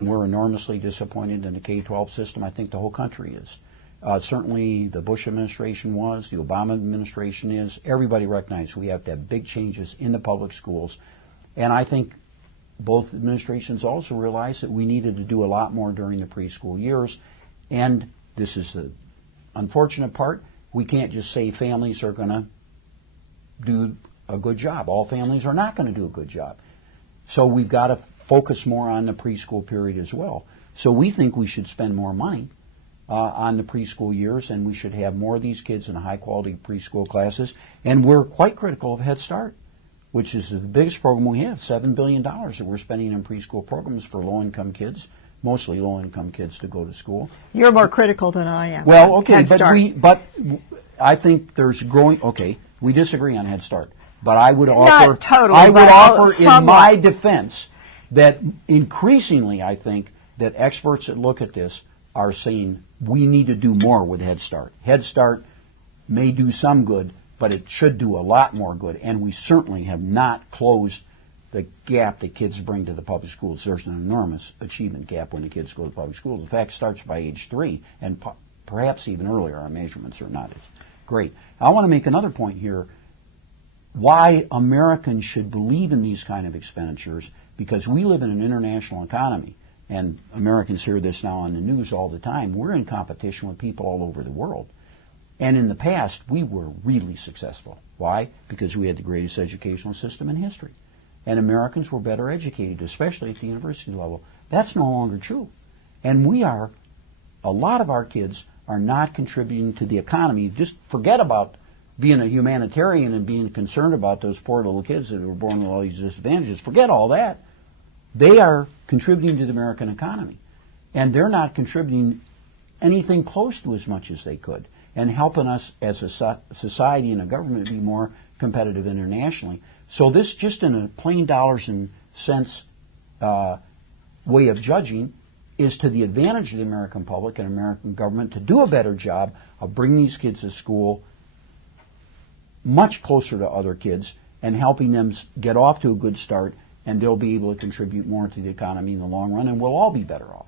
We're enormously disappointed in the K-12 system. I think the whole country is. Certainly the Bush administration was, the Obama administration is. Everybody recognized we have to have big changes in the public schools. And I think both administrations also realized that we needed to do a lot more during the preschool years. And this is the unfortunate part. We can't just say families are going to do a good job. All families are not going to do a good job. So we've got to focus more on the preschool period as well. So we think we should spend more money on the preschool years, and we should have more of these kids in high-quality preschool classes. And we're quite critical of Head Start, which is the biggest program we have, $7 billion that we're spending in preschool programs for low-income kids, mostly low-income kids to go to school. You're more critical than I am. Well, okay, Head Start. but I think there's growing. Okay, we disagree on Head Start, but I would offer. Not totally, I would offer somewhat. in my defense that increasingly I think that experts that look at this are saying we need to do more with Head Start. Head Start may do some good, but it should do a lot more good, and we certainly have not closed the gap that kids bring to the public schools. There's an enormous achievement gap when the kids go to public schools. In fact, it starts by age 3, and perhaps even earlier. Our measurements are not as great. I want to make another point here, why Americans should believe in these kind of expenditures, because we live in an international economy. And Americans hear this now on the news all the time. We're in competition with people all over the world. And in the past, we were really successful. Why? Because we had the greatest educational system in history. And Americans were better educated, especially at the university level. That's no longer true. And a lot of our kids are not contributing to the economy. Just forget about being a humanitarian and being concerned about those poor little kids that were born with all these disadvantages. Forget all that. They are contributing to the American economy, and they're not contributing anything close to as much as they could, and helping us as a society and a government be more competitive internationally. So this, just in a plain dollars and cents way of judging, is to the advantage of the American public and American government to do a better job of bringing these kids to school much closer to other kids and helping them get off to a good start, and they'll be able to contribute more to the economy in the long run, and we'll all be better off.